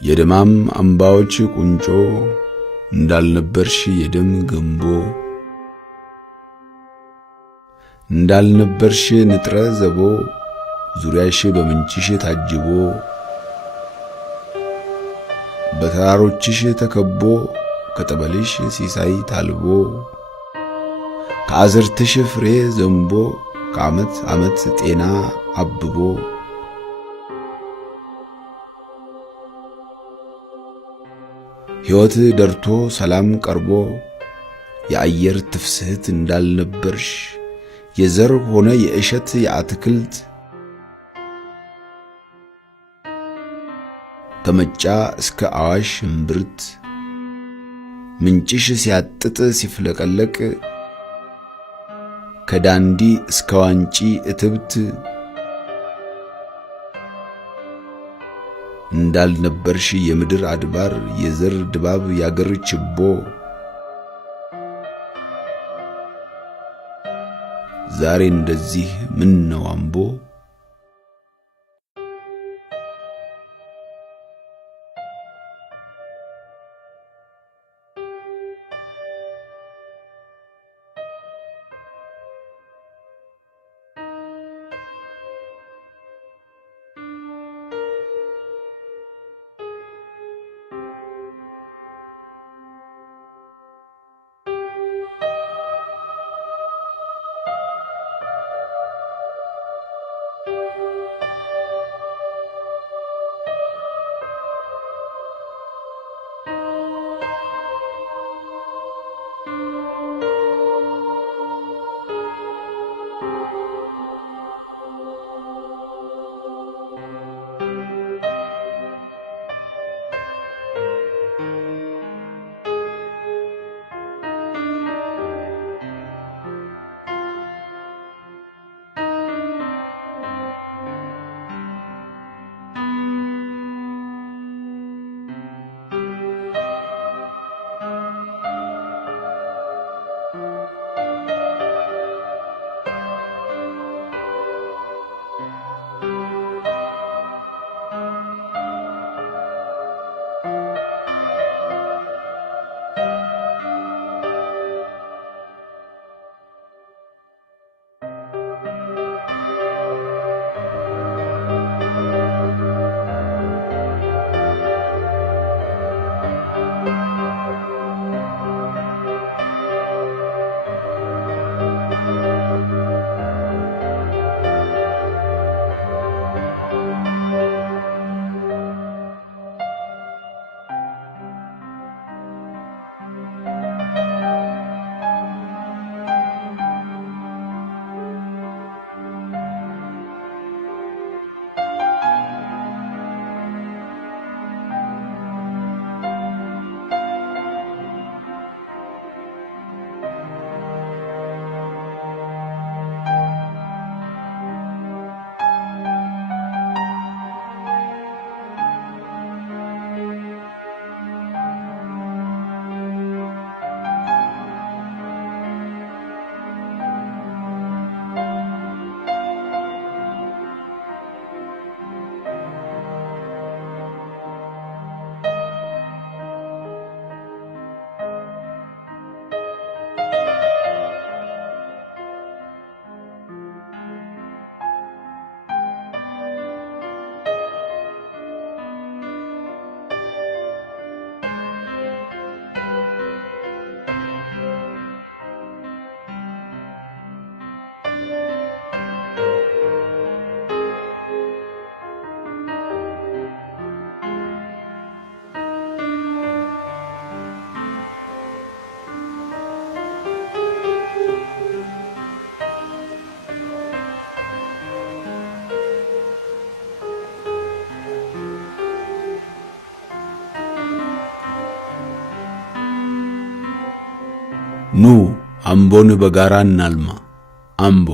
የደማም አምባዎች ቁንጮ እንዳልነበርሽ የደም ገንቦ እንዳልነበርሽ ንጥረ ዘቦ ዙሪያሽ በምንጭሽ ታጅቦ በተራሮችሽ ተከቦ ከጠበልሽ ሲሳይ ታልቦ ከአዝርትሽ ፍሬ ዘንቦ ከዓመት ዓመት ጤና አብቦ ሕይወት ደርቶ ሰላም ቀርቦ የአየር ትፍስህት እንዳልነበርሽ የዘር ሆነ የእሸት የአትክልት ከመጫ እስከ አዋሽ እምብርት ምንጭሽ ሲያጥጥ ሲፍለቀለቅ ከዳንዲ እስከ ዋንጪ እትብት እንዳልነበርሽ የምድር አድባር የዘር ድባብ ያገር ችቦ ዛሬ እንደዚህ ምን ነው አምቦ ኑ አምቦን በጋራ እናልማ። አምቦ